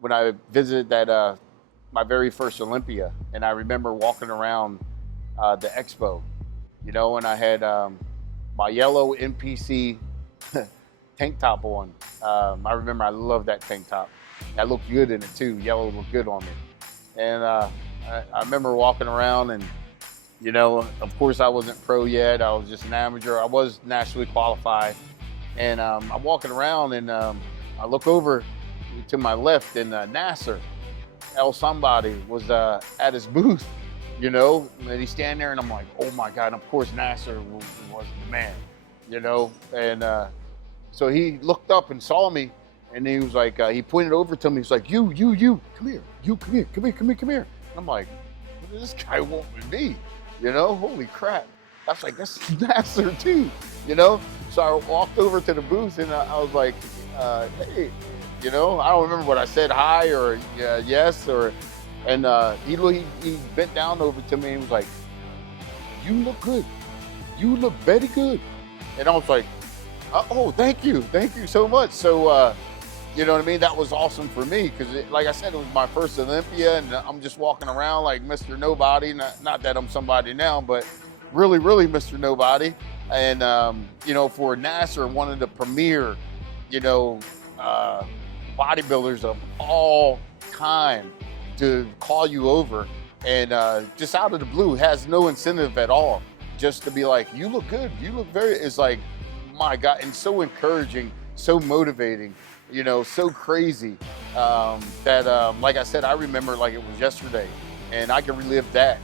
when I visited that my very first Olympia, and I remember walking around the expo, and I had my yellow NPC tank top on. I remember I loved that tank top. I looked good in it too. Yellow looked good on me. And I remember walking around and, of course I wasn't pro yet. I was just an amateur. I was nationally qualified. And I'm walking around and I look over to my left and Nasser El Sonbaty was at his booth, and he's standing there and I'm like, oh my God, and of course Nasser was the man, and so he looked up and saw me and he was like, he pointed over to me, he's like, you, come here, come here. And I'm like, what does this guy want with me? Holy crap. I was like, that's Nasser too, So I walked over to the booth and I was like, hey, I don't remember what I said, hi or yes, and he bent down over to me and was like, you look good. You look very good. And I was like, oh, thank you so much. So, you know what I mean? That was awesome for me because, like I said, it was my first Olympia, and I'm just walking around like Mr. Nobody. Not that I'm somebody now, but really, really Mr. Nobody. And, for Nasser, one of the premier, bodybuilders of all time, to call you over and just out of the blue, has no incentive at all, just to be like, you look good, you look it's like, my God, and so encouraging, so motivating, so crazy, that like I said, I remember like it was yesterday, and I can relive that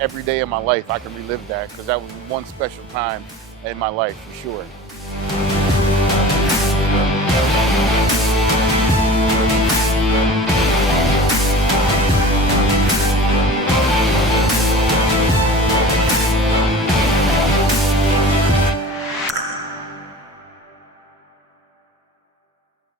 every day of my life. I can relive that because that was one special time in my life for sure.